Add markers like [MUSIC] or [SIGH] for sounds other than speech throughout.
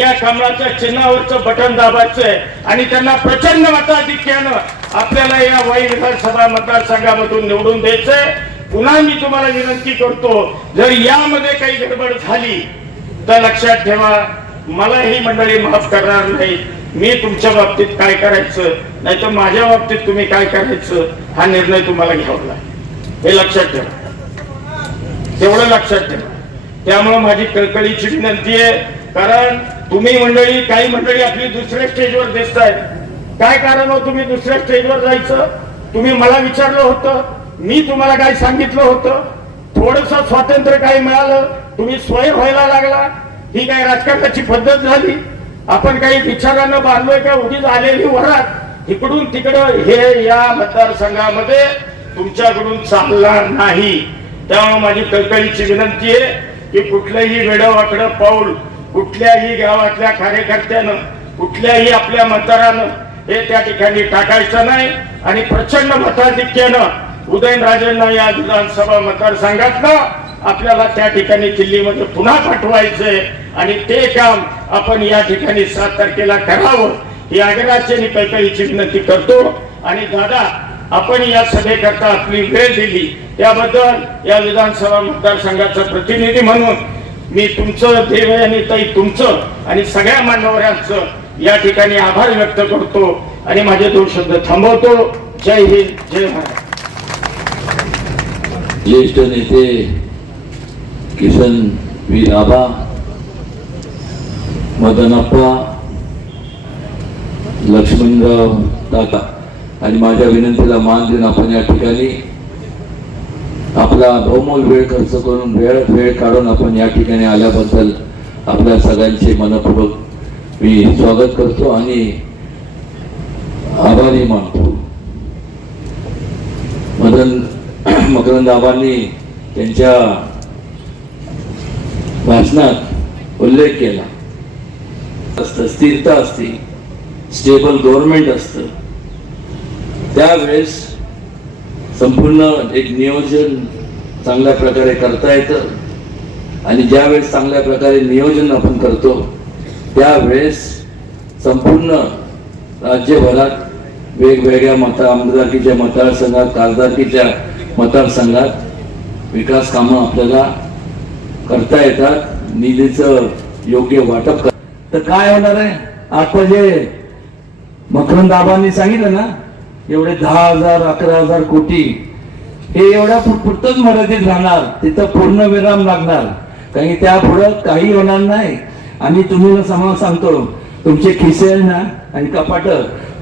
या कमळाच्या चिन्हावरचं बटन दाबायचंय आणि त्यांना प्रचंड मताधिक्यानं आपल्याला या वाई विधानसभा मतदारसंघामधून निवडून द्यायचंय. पुन्हा मी तुम्हाला विनंती करतो जर यामध्ये काही गडबड झाली तर लक्षात ठेवा मला ही मंडळी माफ करणार नाही. मी तुमच्या बाबतीत काय करायचं? नाही तर माझ्या बाबतीत तुम्ही काय करायचं? हा निर्णय तुम्हाला घ्यावा लागेल. हे लक्षात ठेवा. तेवढं लक्षात ठेवा. त्यामुळे माझी कळकळीची विनंती आहे कारण तुम्ही मंडळी काही मंडळी आपली दुसऱ्या स्टेजवर दिसतायत. काय कारण हो तुम्ही दुसऱ्या स्टेजवर जायचं? तुम्ही मला विचारलं होतं मी तुम्हाला काय सांगितलं होतं. थोडस स्वातंत्र्य काही मिळालं तुम्ही स्वय व्हायला लागला. ही काय राजकारणाची पद्धत झाली. आपण काही विचारानं बांधलोय का? उगीच आलेली वरात. इकडून तिकडं हे या मतदारसंघामध्ये तुमच्याकडून चालणार नाही. त्यामुळे माझी कळकळीची विनंती आहे की कुठलंही वेडवाकडं पाऊल कुठल्याही गावातल्या कार्यकर्त्यानं कुठल्याही आपल्या मतदारानं हे त्या ठिकाणी टाकायचं नाही आणि प्रचंड मताधिक्यानं उदयनराजेंना या विधानसभा मतदारसंघातनं आपल्याला त्या ठिकाणी दिल्लीमध्ये पुन्हा पाठवायचंय आणि ते काम आपण या ठिकाणी सात तारखेला करावं ही आग्रहाची आणि कळकळीची विनंती करतो. आणि दादा आपण या सभेकरता आपली वेळ दिली. त्याबद्दल या विधानसभा मतदारसंघाचा प्रतिनिधी म्हणून मी तुमचं देव आणि ताई तुमचं आणि सगळ्या मान्यवरांचं या ठिकाणी आभार व्यक्त करतो आणि माझे दोन शब्द थांबवतो. जय हिंद जय महाराज ज्येष्ठ नेते किसन वी आबा मदनप्पा लक्ष्मणराव दादा आणि माझ्या विनंतीला मान देऊन आपण या ठिकाणी आपला बहुमोल वेळ खर्च करून वेळ वेळ काढून आपण या ठिकाणी आल्याबद्दल आपल्या सगळ्यांचे मनपूर्वक मी स्वागत करतो आणि आभारी मानतो. मदन [CLEARS THROAT] मकरंद आबांनी त्यांच्या भाषणात उल्लेख केला. असतं स्थिरता असते स्टेबल गव्हर्नमेंट असतं. त्यावेळेस संपूर्ण एक नियोजन चांगल्या प्रकारे करता येतं. आणि ज्यावेळेस चांगल्या प्रकारे नियोजन आपण करतो त्यावेळेस संपूर्ण राज्यभरात वेगवेगळ्या मत आमदारकीच्या मतदारसंघात खासदारकीच्या मतदारसंघात विकास कामं आपल्याला करता येतात. निधीचं योग्य वाटप कर तर काय होणार आहे? आता जे मकरंद सांगितलं ना एवढे दहा हजार अकरा हजार कोटी हे एवढ्या पुरतच मर्यादित राहणार. तिथं पूर्ण विराम लागणार. कारण त्या पुढं काही होणार नाही. आणि तुम्ही समाज सांगतो तुमचे खिसे आहे ना आणि कपाट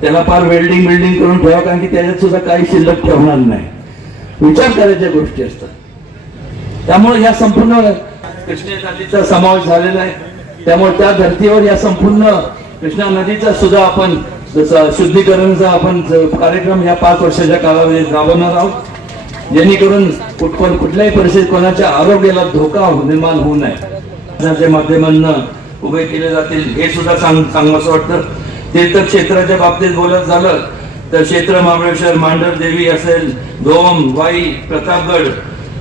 त्याला फार वेल्डिंग बिल्डिंग करून ठेवा कारण की त्याच्यात सुद्धा काही शिल्लक ठेवणार नाही. विचार करायच्या गोष्टी असतात. त्यामुळे या संपूर्ण कृष्णा नदीचा समावेश झालेला आहे. त्यामुळे त्या धर्तीवर या संपूर्ण कृष्णा नदीचा सुद्धा आपण जसं शुद्धीकरणाचा आपण कार्यक्रम या पाच वर्षाच्या कालावधीत राबवणार आहोत. जेणेकरून कुठपण कुठल्याही परिस्थितीत कोणाच्या आरोग्याला धोका हो, निर्माण होऊ नये. माध्यमांना उभे केले जातील हे सुद्धा सांग सांगावंसं वाटतं. तीर्थक्षेत्राच्या बाबतीत बोलत झालं तर क्षेत्र महाबळेश्वर मांढर देवी असेल धोम वाई प्रतापगड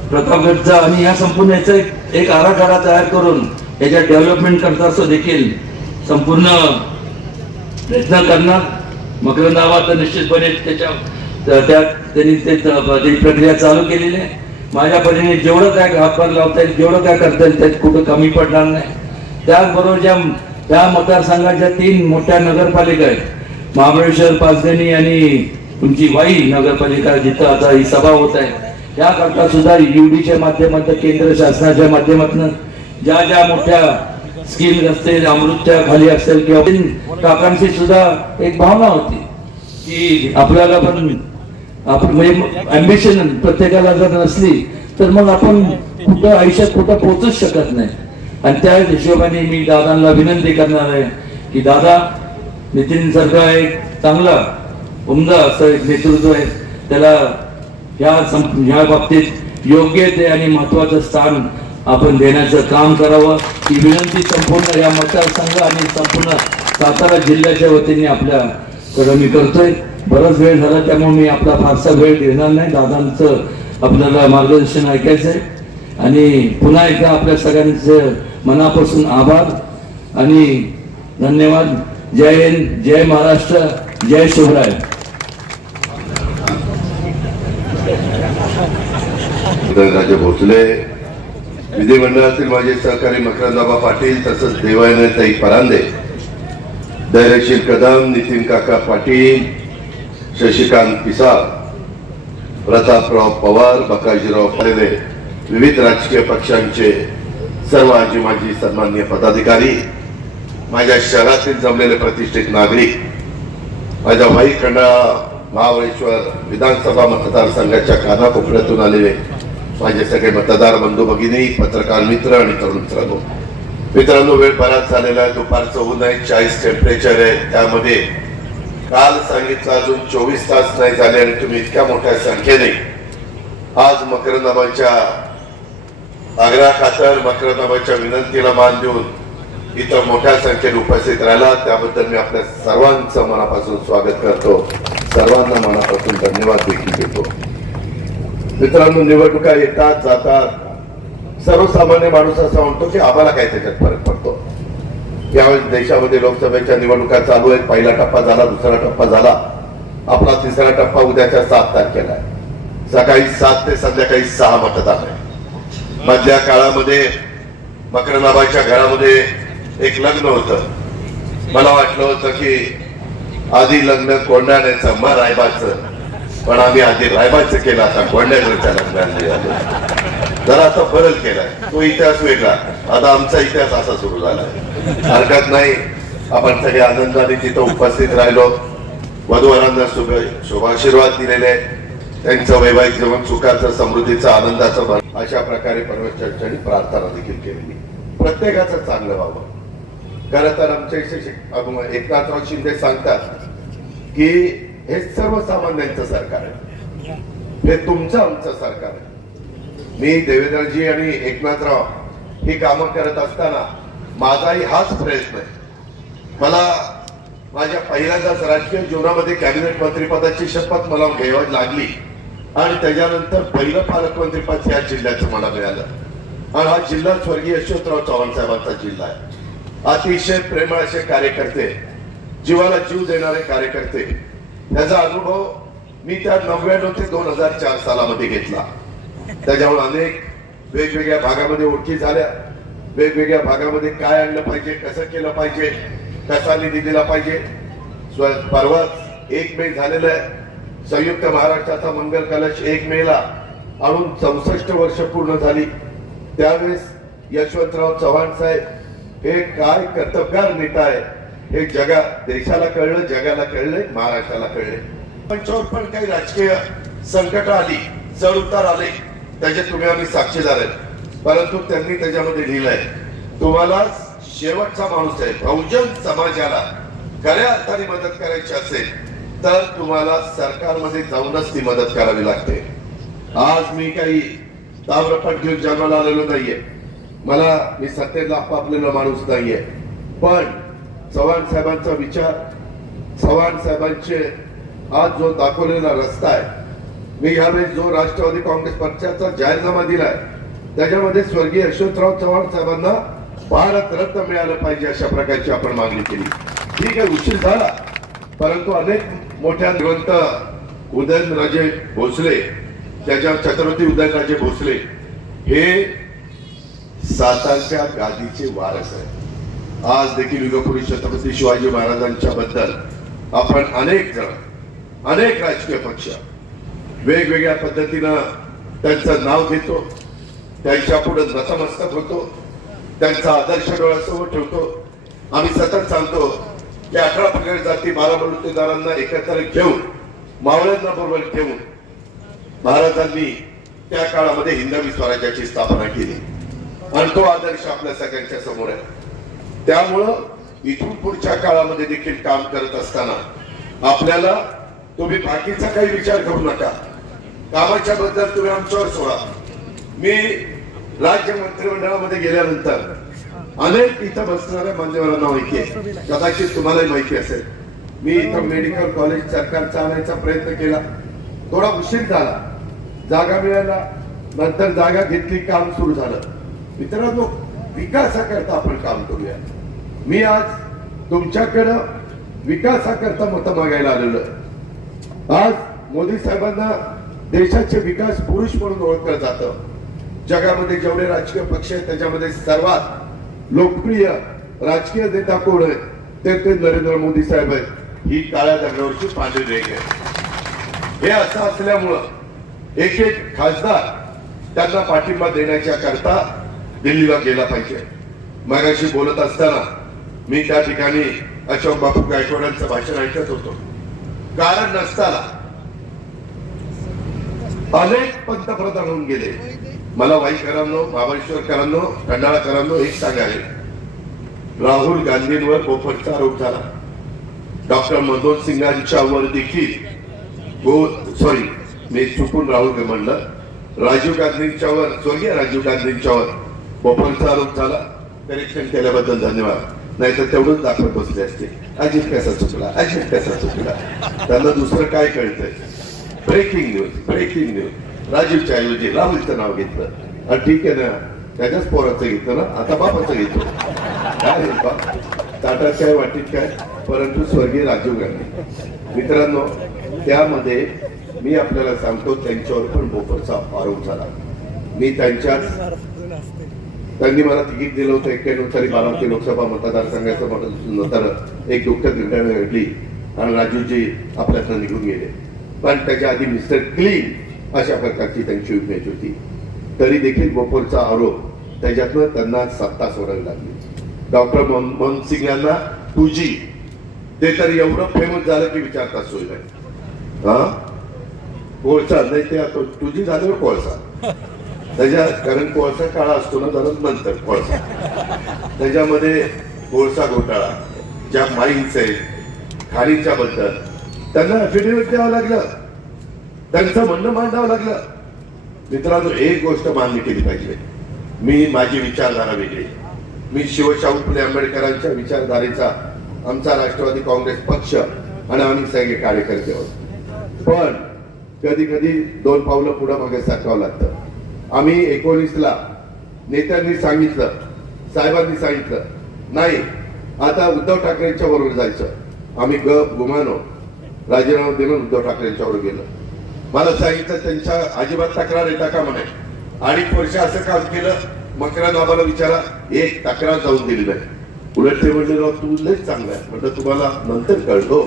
प्रतापगडचा आणि या संपूर्ण याचा एक- एक आराखडा तयार करून याच्या डेव्हलपमेंट करता असं देखील. संपूर्ण प्रयत्न करणार. मकरंदाबाद तर निश्चितपणे त्याच्या त्या- त्यांनी ते प्रक्रिया चालू केलेली आहे. माझ्या परीने जेवढं काय हातभार लावता येईल जेवढं काय करता येईल त्यात कुठं कमी पडणार नाही. त्याचबरोबर ज्या त्या मतदारसंघाच्या तीन मोठ्या नगरपालिका आहेत. महाबळेश्वर पाचगणी आणि तुमची वाई नगरपालिका जिथं आता ही सभा होत आहे. त्याकरता सुद्धा युडीच्या माध्यमातून केंद्र शासनाच्या माध्यमातून ज्या ज्या मोठ्या स्कीम असतील अमृतच्या खाली असेल किंवा काकांची सुद्धा एक भावना होती की आपल्याला पण आपण म्हणजे अम्बिशन प्रत्येकाला जर नसली तर मग आपण कुठं आयुष्यात कुठं पोहोचूच शकत नाही. आणि त्या हिशोबाने मी दादांना विनंती करणार आहे की दादा नितीन सरकार एक चांगला उमदा असं एक नेतृत्व आहे. त्याला ह्या ह्या बाबतीत योग्य ते आणि महत्वाचं स्थान आपण देण्याचं काम करावं. ही विनंती संपूर्ण या मतदारसंघ आणि संपूर्ण सातारा जिल्ह्याच्या वतीने आपल्या आपल्याकडं मी करतोय. बराच वेळ झाला त्यामुळे मी आपला फारसा वेळ घेणार नाही. दादांचं आपल्याला मार्गदर्शन ऐकायचं आहे आणि पुन्हा एकदा आपल्या सगळ्यांचे मनापासून आभार आणि धन्यवाद. जय हिंद जय महाराष्ट्र जय शिवराय. राजे भोसले विधिमंडळातील माझे सहकारी मकरंदाबा पाटील तसंच देवायनताई परांदे. धैर्यशील कदम नितीन काका पाटील शशिकांत पिसाळ प्रतापराव पवार बकाजीराव परेले विविध राजकीय पक्षांचे सर्व आजी माजी सन्मान्य पदाधिकारी माझ्या शहरातील जमलेले प्रतिष्ठित नागरिक माझ्या वाई महाबळेश्वर विधानसभा मतदारसंघाच्या कानाकोपऱ्यातून आलेले माझे सगळे मतदार बंधू भगिनी पत्रकार मित्र आणि तरुण मित्रांनो. मित्रांनो वेळ बराच झालेला आहे दुपारचं ऊन आहे चाळीस टेम्परेचर आहे. त्यामध्ये काल सांगितलं अजून चोवीस तास नाही झाले आणि तुम्ही इतक्या मोठ्या संख्येने आज मकरनाबाच्या आग्रा खातर मकरनाबाच्या विनंतीला मान देऊन इथं मोठ्या संख्येने उपस्थित राहिला. त्याबद्दल मी आपल्या सर्वांचं मनापासून स्वागत करतो. सर्वांना मनापासून धन्यवाद देखील देतो. मित्रांनो निवडणुका येतात जातात. सर्वसामान्य माणूस असा म्हणतो की आम्हाला काय त्याच्यात फरक पडतो. यावेळेस देशामध्ये लोकसभेच्या निवडणुका चालू आहेत. पहिला टप्पा झाला दुसरा टप्पा झाला. आपला तिसरा टप्पा उद्याच्या सात तारखेला आहे. सकाळी सात ते संध्याकाळी सहा मतदान आहे. मधल्या काळामध्ये मकरनाबाच्या घरामध्ये एक लग्न होतं. मला वाटलं होतं की आधी लग्न कोंडाण्याचं मग रायबाचं. पण आम्ही आधी रायबाचं केलं आता कोंडाण्याच्या लग्नाला जरा आता बदल केलाय. तो इतिहास वेगळा. आता आमचा इतिहास असा सुरू झाला. हरकत नाही. आपण सगळे आनंदाने तिथं उपस्थित राहिलो. वधूवरांना शुभ शुभाशीर्वाद दिलेले त्यांचं वैवाहिक जीवन सुखाचं समृद्धीचं आनंदाचं अशा प्रकारे परमेश्वरच्या प्रार्थना देखील केलेली. प्रत्येकाचं चांगलं व्हावं. खरं तर आमच्या इथे एकनाथराव शिंदे सांगतात की हे सर्वसामान्यांचं सरकार आहे. हे तुमचं आमचं सरकार आहे. मी देवेंद्रजी आणि एकनाथराव ही कामं करत असताना माझाही हाच प्रयत्न आहे. मला माझ्या पहिल्यांदाच राजकीय जीवनामध्ये कॅबिनेट मंत्रीपदाची शपथ मला घ्यावी लागली आणि त्याच्यानंतर पहिलं पालकमंत्रीपद या जिल्ह्याचं मला मिळालं. आणि हा जिल्हा स्वर्गीय यशवंतराव चव्हाण साहेबांचा जिल्हा आहे. अतिशय प्रेमळ असे कार्यकर्ते जीवाला जीव देणारे कार्यकर्ते. त्याचा अनुभव मी त्या नव्याण्णव ते दोन हजार चार सालामध्ये घेतला. त्याच्यामुळे अनेक वेगवेगळ्या भागामध्ये ओळखी झाल्या. वेगवेगळ्या भागामध्ये काय आणलं पाहिजे कसं केलं पाहिजे कसा निधी दिला पाहिजे. परवाच एक मे झालेलं आहे. संयुक्त महाराष्ट्राचा मंगल कलश एक मेला आणून चौसष्ट वर्ष पूर्ण झाली. त्यावेळेस यशवंतराव चव्हाण साहेब हे काय कर्तबगार नेता आहे. हे जगा देशाला कळलं जगाला कळलंय महाराष्ट्राला कळले पंचावर पण काही राजकीय संकट आली चढ उतार आले. त्याचे तुम्ही आम्ही साक्षीदार आहे परंतु त्यांनी त्याच्यामध्ये लिहिलंय तुम्हाला शेवटचा माणूस आहे बहुजन समाजाला खऱ्या अर्थाने मदत करायची असेल तर तुम्हाला सरकारमध्ये जाऊनच ती मदत करावी लागते. आज मी काही ताम्रपट घेऊन जन्माला आलेलो नाहीये. मला मी सत्तेला आपापलेला माणूस नाहीये. पण चव्हाण साहेबांचा विचार चव्हाण साहेबांचे आज जो दाखवलेला रस्ता आहे मी यावेळी जो राष्ट्रवादी काँग्रेस पक्षाचा जाहीरनामा दिलाय त्याच्यामध्ये स्वर्गीय यशवंतराव चव्हाण साहेबांना भारत रत्न मिळालं पाहिजे अशा प्रकारची आपण मागणी केली. ठीक आहे उशीर झाला परंतु अनेक मोठ्या निवंत उदयनराजे भोसले त्याच्या छत्रपती उदयनराजे भोसले हे सातारच्या गादीचे वारस आहे आज देखील युगपुरी छत्रपती शिवाजी महाराजांच्या बद्दल आपण अनेक जण अनेक राजकीय पक्ष वेगवेगळ्या पद्धतीनं त्यांचं नाव घेतो त्यांच्या पुढे नतमस्तक होतो त्यांचा आदर्श डोळ्यासमोर ठेवतो. आम्ही सतत सांगतो की अठरा पगड जाती बारा बलुतेदारांना एकत्र घेऊन मावळ्यांना बरोबर ठेवून महाराजांनी त्या काळामध्ये हिंदवी स्वराज्याची स्थापना केली. आणि तो आदर्श आपल्या सगळ्यांच्या समोर आहे. त्यामुळं इथून पुढच्या काळामध्ये देखील काम करत असताना आपल्याला तुम्ही बाकीचा काही विचार करू नका. कामाच्या बद्दल तुम्ही आमच्यावर सोडा. मी राज्य मंत्रिमंडळामध्ये गेल्यानंतर अनेक इथं बसणाऱ्या मान्यवरांना माहिती आहे. कदाचित तुम्हालाही माहिती असेल. मी इथं मेडिकल कॉलेज सरकारचा आणायचा प्रयत्न केला. थोडा उशीर झाला. जागा मिळाला नंतर जागा घेतली काम सुरू झालं. मित्रांनो विकासाकरता आपण काम करूया. मी आज तुमच्याकडं विकासाकरता मतं मागायला आलेलो आज मोदी साहेबांना देशाचे विकास पुरुष म्हणून ओळखलं जातं. जगामध्ये जेवढे राजकीय पक्ष आहेत त्याच्यामध्ये सर्वात लोकप्रिय राजकीय नेता कोण आहेत ते ते नरेंद्र मोदी साहेब आहेत. ही काळ्या दगडावरची पांढरी रेख आहे. हे असं असल्यामुळं एक एक खासदार त्यांना पाठिंबा देण्याच्या करता दिल्लीला गेला पाहिजे. मगाशी बोलत असताना मी त्या ठिकाणी अशोक बापू गायकवाडांचं भाषण ऐकत होतो. कारण नसताना अनेक पंतप्रधान होऊन गेले. मला वाईकरांनो महाबळेश्वरकरांनो खंडाळाकरांनो एक सांगायले राहुल गांधींवर बोफरचा आरोप झाला. डॉक्टर मनोज सिंगांच्या वर देखील गो सॉरी मी चुकून राहुल म्हणलं. राजीव गांधींच्यावर स्वर्गीय राजीव गांधींच्यावर बोफरचा आरोप झाला. करेक्शन केल्याबद्दल धन्यवाद. नाही तर तेवढंच दाखवत बसले असते. अजित कसा चुकला? अजित कसा चुकला? त्यांना दुसरं काय कळतंय? ब्रेकिंग न्यूज ब्रेकिंग न्यूज राजीवच्या ऐवजी राहुलचं नाव घेतलं. आणि ठीक आहे ना त्याच्याच पोराचं घेतलं ना? आता बापाचं घेतो काय रे बाप? ताटात काय वाटीत काय? परंतु स्वर्गीय राजीव गांधी. मित्रांनो त्यामध्ये मी आपल्याला सांगतो त्यांच्यावर पण बोफरचा आरोप झाला मी त्यांच्याच त्यांनी मला तिकीट दिलं होतं एक्क्याण्णव साली बारामती लोकसभा मतदारसंघाचं मतदान नंतर एक दुःखद घटना घडली आणि राजूजी आपल्यातनं निघून गेले. पण त्याच्या आधी मिस्टर क्लीन अशा प्रकारची त्यांची इमेज होती. तरी देखील बोपोरचा आरोप त्याच्यातनं त्यांना सत्ता सोडावी लागली. डॉक्टर मनमोहन सिंग यांना टू जी ते तर एवढं फेमस झालं की विचारता सोय नाही हा? कोळसा नाही ते आता टू जी झाल्यावर कोळसा. त्याच्या कारण कोळसा काळा असतो ना तरच नंतर कोळसा. त्याच्यामध्ये कोळसा घोटाळा ज्या माईन्स आहेत खाणीच्या बद्दल. त्यांना अफिडेव्हिट द्यावं लागलं. त्यांचं म्हणणं मांडावं लागलं. मित्रांनो एक गोष्ट मान्य केली पाहिजे. मी माझी विचारधारा वेगळी. मी शिवशाहू फुले आंबेडकरांच्या विचारधारेचा आमचा राष्ट्रवादी काँग्रेस पक्ष आणि आम्ही सगळे कार्यकर्ते आहोत. पण कधी कधी दोन पावलं पुढं मागे सरकावं लागतं. आम्ही एकोणीसला नेत्यांनी सांगितलं साहेबांनी सांगितलं नाही आता उद्धव ठाकरेंच्या बरोबर जायचं. आम्ही गप गुमानो राजीनामा देऊन उद्धव ठाकरेंच्या बरोबर गेलो. मला सांगितलं त्यांच्या अजिबात तक्रार येता का म्हणे अडीच वर्ष असं काम केलं मकरा नाबाला विचारा एक तक्रार जाऊन दिली नाही. उलट ते म्हणले राव तू लय चांगला आहे. म्हटलं तुम्हाला नंतर कळतो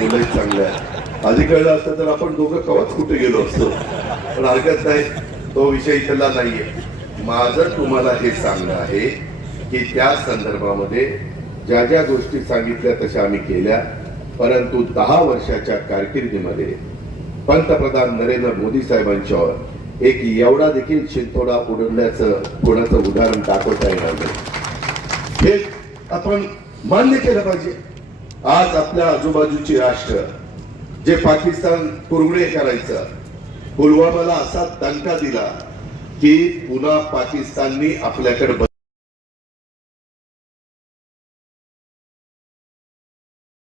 तू लय चांगला आहे. आधी कळलं असतं तर आपण दोघं कवच कुठे गेलो असतो. पण हरकत नाही. तो विषय इथला नाहीये. माझं तुम्हाला हे सांगणं आहे की त्या संदर्भामध्ये ज्या ज्या गोष्टी सांगितल्या तशा आम्ही केल्या परंतु दहा वर्षाच्या कारकिर्दीमध्ये पंतप्रधान नरेंद्र मोदी साहेबांच्यावर एक एवढा देखील शिंतोडा उडवल्याचं कोणाचं उदाहरण दाखवता येणार नाही. हे आपण मान्य केलं पाहिजे. आज आपल्या आजूबाजूची राष्ट्र जे पाकिस्तान कुरगुडे करायचं पुलवामाला असा दणका दिला की पुन्हा पाकिस्ताननी आपल्याकडे